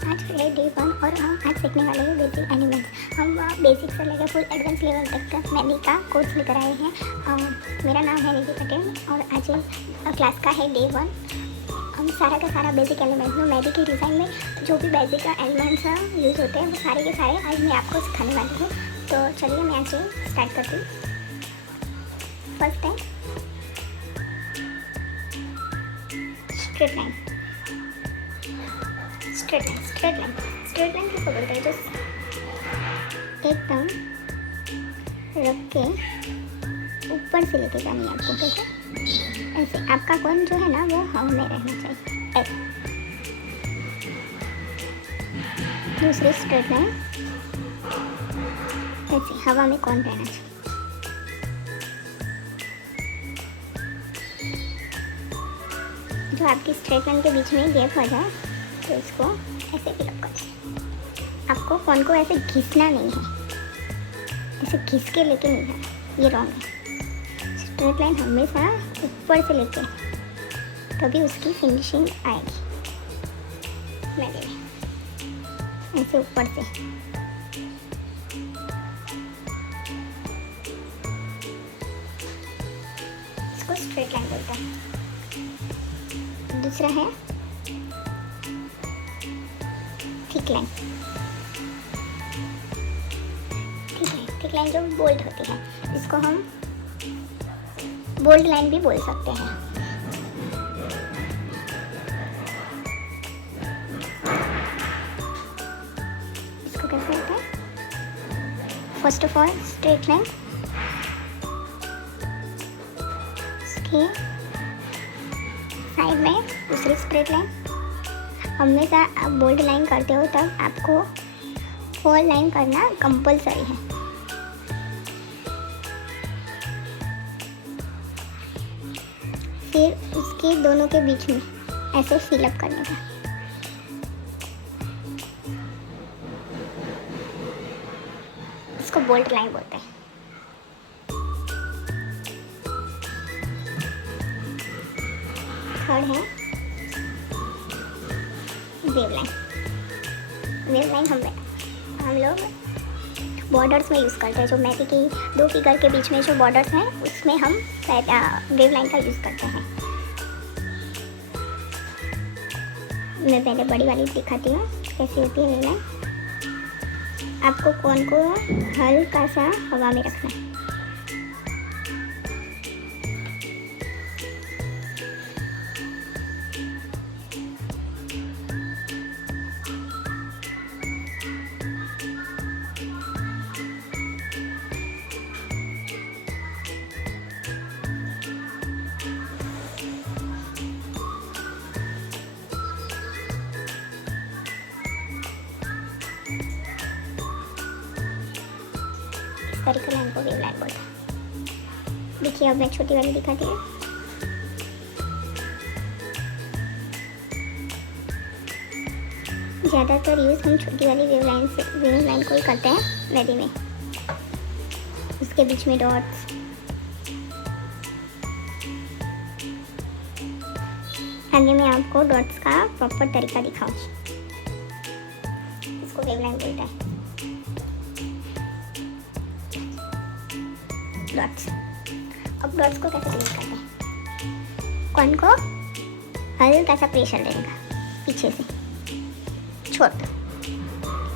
आज है डे 1 और हम आज सीखने वाले हैं बेसिक एलिमेंट्स। हम बेसिक से लेकर फुल एडवांस लेवल तक का मेहंदी का कोर्स लेकर आए हैं। मेरा नाम है निधि पटेल और आज क्लास का है डे 1। हम सारा का सारा बेसिक एलिमेंट्स में मेहंदी के डिज़ाइन में जो भी बेसिक एलिमेंट्स यूज़ होते हैं वो सारे के सारे आज मैं आपको सिखाने वाली हूँ। तो चलिए मैं आज स्टार्ट करती हूँ। फर्स्ट है स्ट्रेट लाइन। स्ट्रेट लाइन किसको बोलते हैं? जो एकदम रख के ऊपर से लेके जानी है आपको। कैसे? ऐसे आपका कोन जो है ना वो हवा में रहना चाहिए, ऐसे। दूसरी स्ट्रेट लाइन ऐसे हवा में कोन रहना चाहिए। जो आपकी स्ट्रेट लाइन के बीच में गैप हो जाए तो इसको ऐसे फिलअप कर दें। आपको कोन को ऐसे घिसना नहीं है, ऐसे घिस के लेके नहीं जाना, ये रॉन्ग है। स्ट्रेट लाइन हमेशा ऊपर से लेके तभी उसकी फिनिशिंग आएगी। मेहंदी में ऐसे ऊपर से इसको स्ट्रेट लाइन बोलते हैं। दूसरा है थिक लाइन। थिक लाइन जो बोल्ड होती है, इसको हम बोल्ड लाइन भी बोल सकते हैं। इसको कैसे होता है? First of all straight line, इसके साइड में दूसरी स्ट्रेट लाइन। हमेशा आप बोल्ड लाइन करते हो तब आपको फोर लाइन करना कंपलसरी है। फिर उसके दोनों के बीच में ऐसे फिलअप करने का। इसको बोल्ड लाइन बोलते हैं। थर्ड है वेव लाइन। वेव लाइन हम लोग बॉर्डर्स में यूज़ करते हैं। जो मेहंदी की दो फिगर के बीच में जो बॉर्डर्स हैं उसमें हम वेव लाइन का यूज़ करते हैं। मैं पहले बड़ी वाली दिखाती हूँ कैसी होती है वेव लाइन। आपको कोन को हल्का सा हवा में रखना है। सर्कल लाइन को वेव लाइन बोलते हैं। देखिए अब मैं छोटी वाली दिखाती हूँ। ज़्यादातर यूज़ हम छोटी वाली वेव लाइन को ही करते हैं मेहंदी में। उसके बीच में डॉट्स, आगे मैं आपको डॉट्स का प्रॉपर तरीका दिखाऊंगी। इसको वेव लाइन बोलते हैं। डॉट्स। अब डॉट्स को कैसे प्लेस करते हैं? कॉन को हल्का सा प्रेशर देने का, पीछे से छोड़ दो,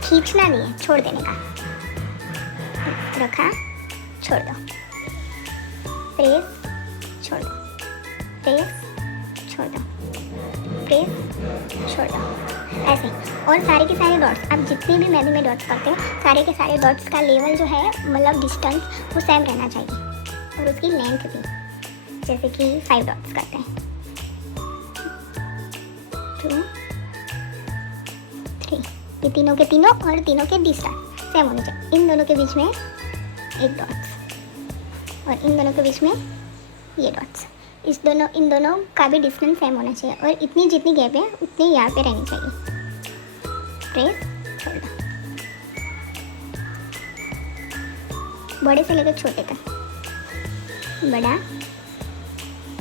खींचना नहीं है, छोड़ देने का। रखा, छोड़ दो, प्रेस, छोड़ दो, प्रेस, छोड़ दो, प्रेस, छोड़ दो, ऐसे। और सारे के सारे डॉट्स, आप जितने भी मेहंदी में डॉट्स करते हो सारे के सारे डॉट्स का लेवल जो है मतलब डिस्टेंस वो सेम रहना चाहिए। और उसकी लेंथ भी, जैसे कि 5 डॉट्स करते हैं, 2, 3, ये तीनों के तीनों और तीनों के डिस्टेंस सेम होने चाहिए। इन दोनों के बीच में एक डॉट्स और इन दोनों के बीच में ये डॉट्स, इन दोनों का भी डिस्टेंस सेम होना चाहिए। और इतनी जितनी गैप है उतनी यहाँ पे रहनी चाहिए। प्रेस, छोड़ दो, बड़े से लेकर छोटे तक, बड़ा,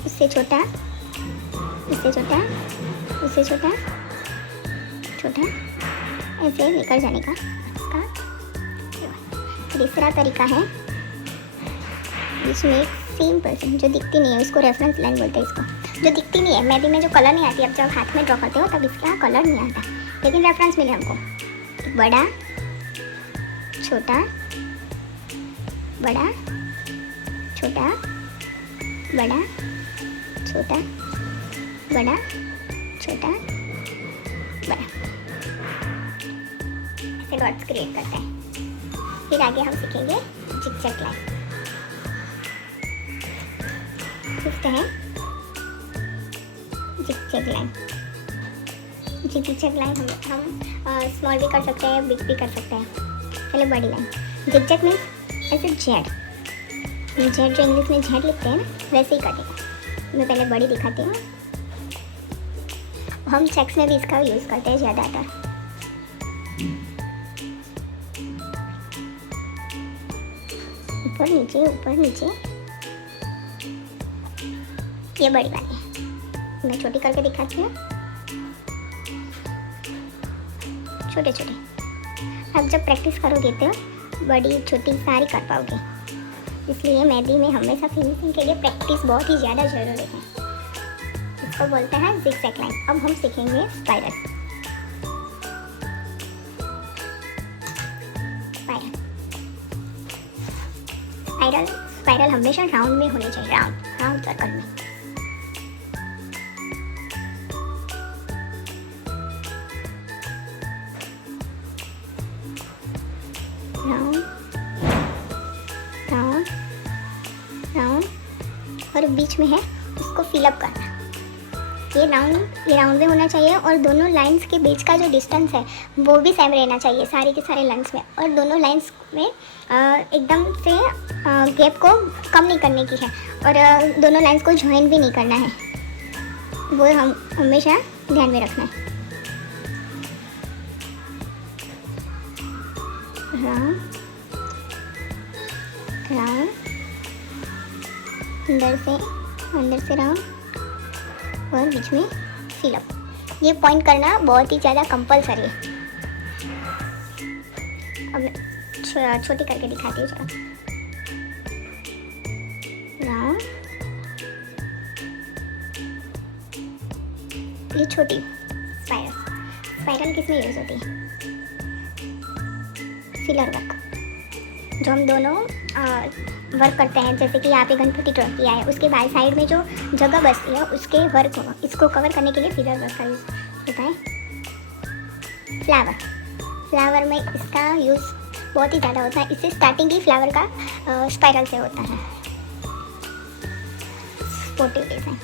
उससे छोटा, उससे छोटा, उससे छोटा, छोटा, ऐसे निकल जाने का इसका। तीसरा तरीका है बीच में सेम पर्सन जो दिखती नहीं है, उसको रेफरेंस लाइन बोलते हैं इसको, जो दिखती नहीं है। मेहंदी में जो कलर नहीं आती, अब जब हाथ में ड्रॉ करते हो तब इसका कलर नहीं आता, लेकिन रेफरेंस मिले हमको। बड़ा छोटा, बड़ा छोटा, बड़ा छोटा, बड़ा छोटा, बड़ा, ऐसे डॉट्स क्रिएट करते हैं। फिर आगे हम सीखेंगे जिगजैग लाइन। फिफ्थ है जिगजैग लाइन। जिगजैग लाइन हम स्मॉल भी कर सकते हैं, बिग भी कर सकते हैं। पहले बड़ी लाइन। जिगजैग में ऐसे जेड जो इंग्लिश में जेड लिखते हैं ना, वैसे ही कटेगा। मैं पहले बड़ी दिखाती हूँ। हम चेक्स में भी इसका यूज़ करते हैं ज़्यादातर। ऊपर नीचे, ऊपर नीचे, ये बड़ी वाली है। मैं छोटी करके दिखाती हूँ, छोटे छोटे। अब जब प्रैक्टिस करोगे तो बड़ी छोटी सारी कर पाओगे। इसलिए मेहंदी में हमेशा फिनिशिंग के लिए प्रैक्टिस बहुत ही ज़्यादा ज़रूरी है। इसको बोलते हैं जिगजैग लाइन। अब हम सीखेंगे स्पाइरल। स्पाइरल स्पाइरल स्पाइरल हमेशा राउंड में होनी चाहिए, राउंड राउंड सर्कल में। राउंड राउंड राउंड, और बीच में है उसको फिलअप करना। ये राउंड में होना चाहिए, और दोनों लाइंस के बीच का जो डिस्टेंस है वो भी सेम रहना चाहिए सारे के सारे लाइंस में। और दोनों लाइंस में एकदम से गैप को कम नहीं करने की है, और दोनों लाइंस को ज्वाइन भी नहीं करना है, वो हम हमेशा ध्यान में रखना है। राउंड राउंड, अंदर से राउंड, और बीच में फिलअप। ये पॉइंट करना बहुत ही ज़्यादा कंपलसरी है। अब मैं छोटी करके दिखाती हूँ जरा। राउंड, ये छोटी स्पाइरल। स्पाइरल किस में यूज़ होती है? Filler work. जो हम दोनों वर्क करते हैं, जैसे कि यहाँ पे गणपति ड्रॉ किया है, उसके बाद साइड में जो जगह बचती है उसके वर्क को, इसको कवर करने के लिए फिलर वर्क का यूज़ होता है। फ्लावर में इसका यूज़ बहुत ही ज़्यादा होता है। इससे स्टार्टिंग ही फ्लावर का स्पाइरल से होता है। स्पोर्टिव डिज़ाइन,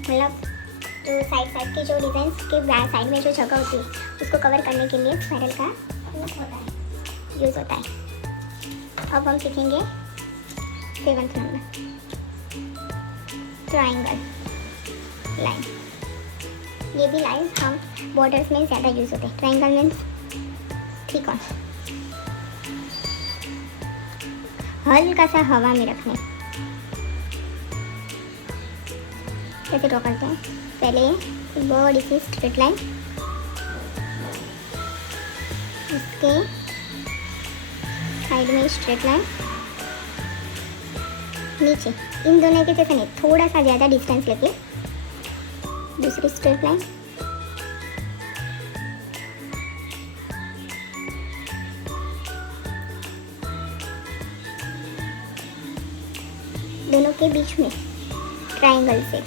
मतलब जो साइड के जो डिज़ाइन के साइड में जो जगह होती है उसको कवर करने के लिए स्पाइरल का यूज़ होता है। अब हम सीखेंगे 7th नंबर, ट्राइंगल लाइन। ये भी लाइन हम बॉर्डर्स में ज़्यादा यूज़ होते हैं। ट्राइंगल मीन्स त्रिकोण, हल्का सा हवा में रखने। कैसे ड्रॉ करते हैं? पहले बड़ी सी स्ट्रेट लाइन, इसके साइड में स्ट्रेट लाइन, नीचे इन दोनों के जैसे नहीं, थोड़ा सा ज़्यादा डिस्टेंस लेके दूसरी स्ट्रेट लाइन, दोनों के बीच में ट्रायंगल से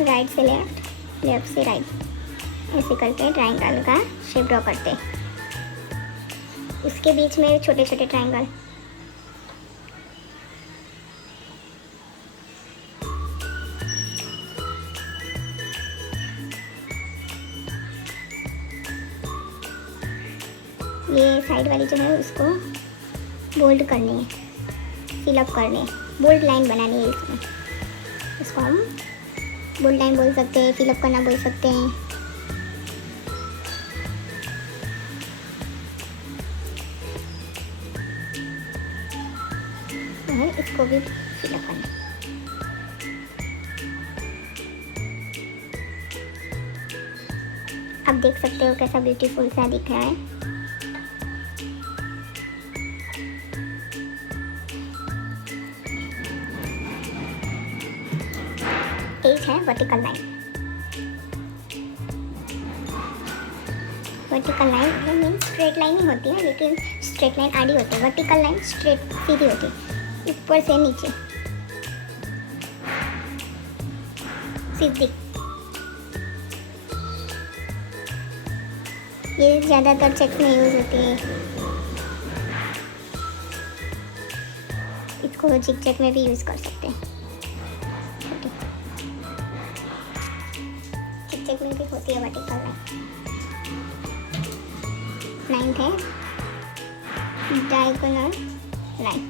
राइट से लेफ्ट, लेफ्ट से राइट, ऐसे करके ट्रायंगल का शेप ड्रॉ करते हैं। उसके बीच में छोटे छोटे ट्रायंगल, ये साइड वाली जो है उसको बोल्ड करनी है, फिलअप करनी है, बोल्ड लाइन बनानी है इसमें। इसको हम बोल्ड लाइन बोल सकते हैं, फिलअप करना बोल सकते हैं। और इसको भी फिलअप करना। आप देख सकते हो कैसा ब्यूटीफुल सा दिख रहा है। एज है vertical line. Vertical line means straight line ही होती है, लेकिन स्ट्रेट लाइन आड़ी होती है। वर्टिकल लाइन स्ट्रेट सीधी होती है, ऊपर से नीचे सीधी। ये ज़्यादातर चेक्स में यूज़ होती है। इसको जिग चेक में भी यूज़ कर सकते हैं। जिग चेक में भी होती है वर्टिकल लाइन। 9th है डायगोनल लाइन,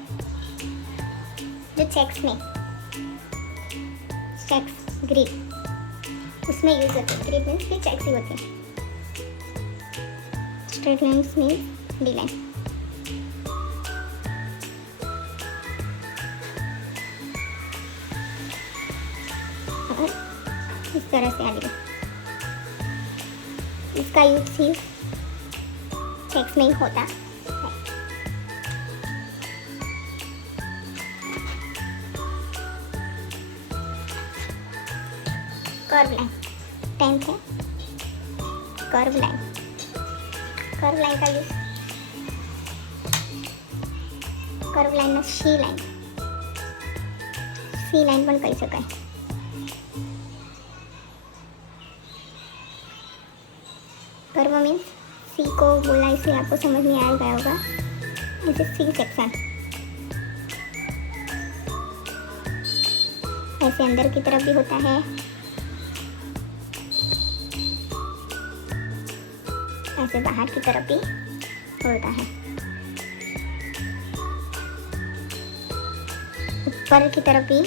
जो चेक्स में चेक्स ग्रिप उसमें यूज़ होती है। ग्रिप मीन्स भी चेक्स ही होती है। Straight lines means D line. इस तरह से आगे इसका यूज सिर्फ चेक्स में ही होता है। कर्व लाइन 10th है कर्व लाइन। कर्व लाइन का यूज कर्व लाइन सी लाइन पण કહી શકાય। कर्व मीन्स सी को बोला, इसे आपको समझ में आ गया होगा। इसे सी सेक्शन ऐसे अंदर की तरफ भी होता है, ऐसे बाहर की तरफ भी होता है, ऊपर की तरफ भी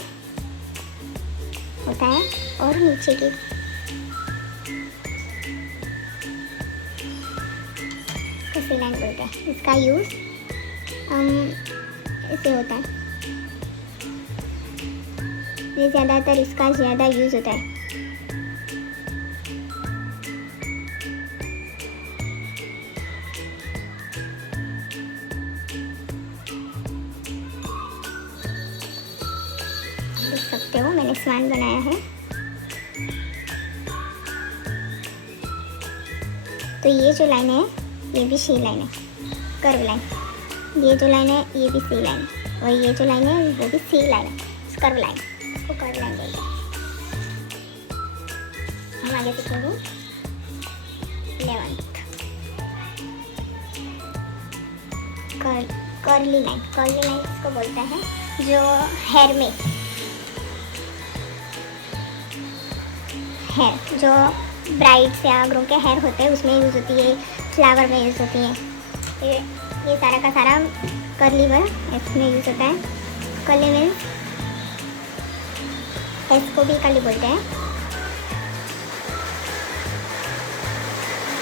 होता है और नीचे की सी लाइन बोलते हैं। इसका यूज़ ऐसे होता है। ये ज़्यादातर इसका ज़्यादा यूज़ होता है। देख सकते हो मैंने स्वान बनाया है। तो ये जो लाइन है ये भी सी लाइन है, कर्व लाइन। ये जो लाइन है ये भी सी लाइन है, और ये जो लाइन है वो भी सी लाइन है, कर्व लाइन। इसको कर्व लाइन बोलते हैं। हम आगे सीखेंगे 11th curly line. Curly line इसको बोलते हैं जो हेयर में हेयर जो ब्राइड्स या ग्रूम के हेयर होते हैं उसमें यूज़ होती है, फ्लावर में यूज़ होती है। ये सारा का सारा कर्ली वर्ड इसमें यूज़ होता है। कर्ली मीन्स इसको भी कर्ली बोलते हैं।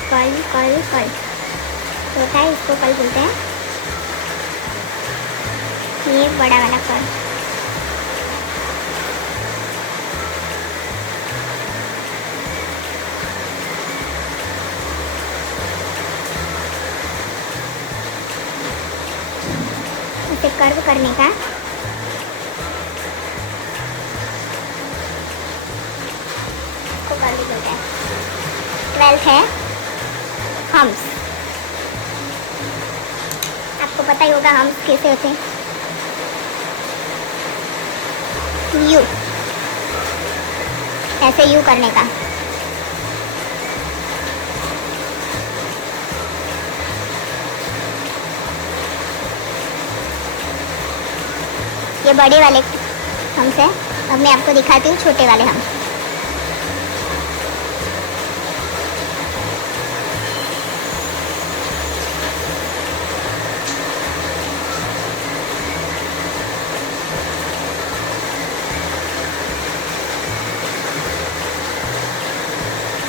कल कल कल होता है, इसको कल बोलते हैं। ये बड़ा वाला कल। इसे कर्व करने का इसको कर्व बोलते हैं। 12th है हम्स। आपको पता ही होगा हम्स कैसे होते हैं। यू ऐसे यू करने का। ये बड़े वाले हम्स है। अब मैं आपको दिखाती हूँ छोटे वाले हम्स।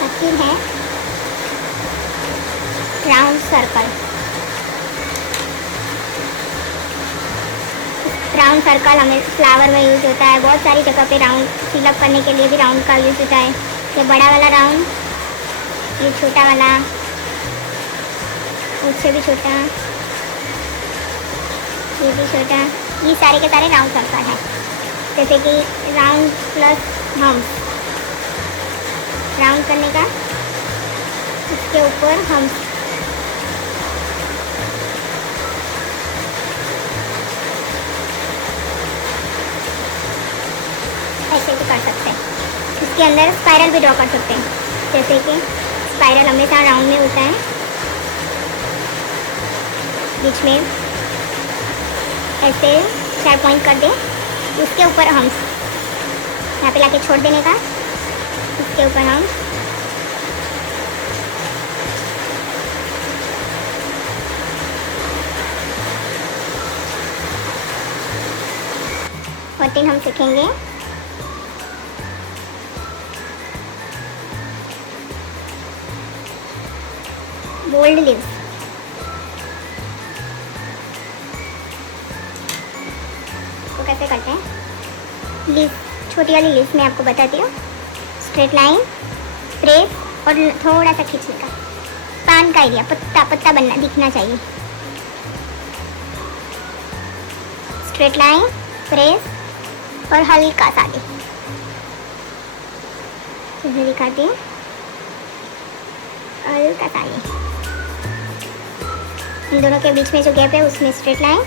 सेकंड है राउंड सर्कल। राउंड सर्कल हमें फ्लावर में यूज़ होता है। बहुत सारी जगह पे राउंड फिलअप करने के लिए भी राउंड का यूज़ होता है। ये बड़ा वाला राउंड ये छोटा वाला, उससे भी छोटा, ये भी छोटा, ये सारे के सारे राउंड सर्कल है। जैसे कि राउंड प्लस हम्स, राउंड करने का, उसके ऊपर हम्स, ऐसे भी कर सकते हैं। इसके अंदर स्पाइरल भी ड्रॉ कर सकते हैं। जैसे कि स्पाइरल हमेशा राउंड में होता है, बीच में ऐसे 4 पॉइंट कर दे, उसके ऊपर हम यहाँ पे लाके छोड़ देने का, उसके ऊपर हम वर्टिंग हम सीखेंगे। बोल्ड लीव्स, तो कैसे करते हैं। लीव, छोटी वाली लीव्स मैं आपको बताती हूँ। स्ट्रेट लाइन, प्रेस और थोड़ा सा खींचने का, पान का एरिया, पत्ता पत्ता बनना दिखना चाहिए। स्ट्रेट लाइन, प्रेस और हल्का सा आगे, इसे दिखाती हूँ, हल्का सा आगे। इन दोनों के बीच में जो गैप है उसमें स्ट्रेट लाइन,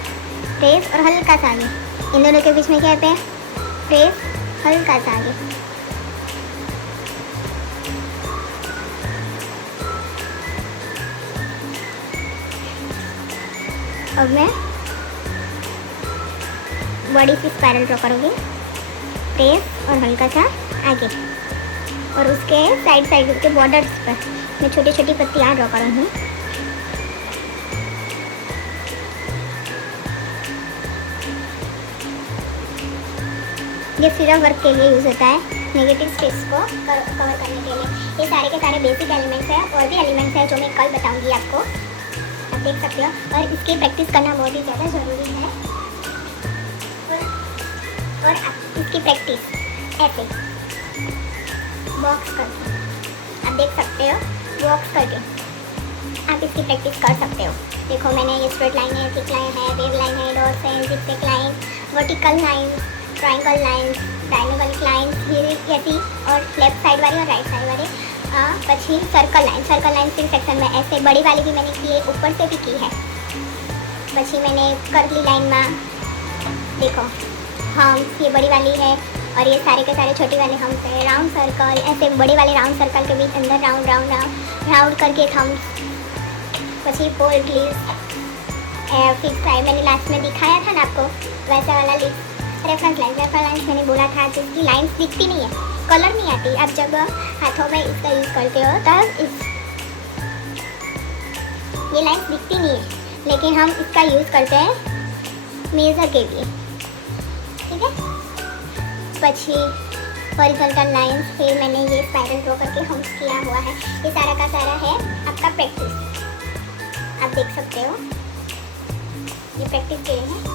प्रेस और हल्का सा आगे। इन दोनों के बीच में गैप है, प्रेस, हल्का सा आगे। अब मैं बड़ी सी स्पाइरल ड्रॉ करूँगी, प्रेस और हल्का सा आगे, और उसके साइड साइड के बॉर्डर्स पर मैं छोटी छोटी पत्तियाँ ड्रॉ करूँगी। ये सिर्फ वर्क के लिए यूज़ होता है, नेगेटिव स्पेस को कवर करने के लिए। ये सारे के सारे बेसिक एलिमेंट्स हैं, और भी एलिमेंट्स हैं जो मैं कल बताऊंगी आपको, आप देख सकते हो। और इसकी प्रैक्टिस करना बहुत ही ज़्यादा ज़रूरी है। और इसकी प्रैक्टिस ऐसे बॉक्स करके आप देख सकते हो, बॉक्स करके आप इसकी प्रैक्टिस कर सकते हो। देखो मैंने ये स्ट्रेट लाइन है, थिक लाइन है, वेव लाइन है, डॉट्स है, zigzag line, vertical line, triangle lines, diagonal lines, ऐसी, और लेफ्ट साइड वाली और राइट साइड वाली। पछी सर्कल लाइन फिर सेक्शन में ऐसे बड़ी वाली भी मैंने की है, ऊपर से भी की है। पछी मैंने कर्ली लाइन में देखो हम्स, ये बड़ी वाली है, और ये सारे के सारे छोटी वाले हम्स है। राउंड सर्कल, ऐसे बड़े वाले राउंड सर्कल के बीच अंदर राउंड राउंड राउंड राउंड करके थम्स। पछी पोल लीव्स, फिर साइड मैंने लास्ट में दिखाया था ना आपको, वैसा वाला लीव्स। रेफरेंस लाइन्स मैंने बोला था, जिसकी लाइंस दिखती नहीं है, कलर नहीं आती। आप जब हाथों में इसका यूज़ करते हो तब ये लाइंस दिखती नहीं है, लेकिन हम इसका यूज़ करते हैं मेज़र के लिए, ठीक है। पछी हॉरिजॉन्टल लाइंस, फिर मैंने ये स्पाइरल ड्रॉ करके हम्स किया हुआ है। ये सारा का सारा है आपका प्रैक्टिस, आप देख सकते हो, ये प्रैक्टिस के लिए है।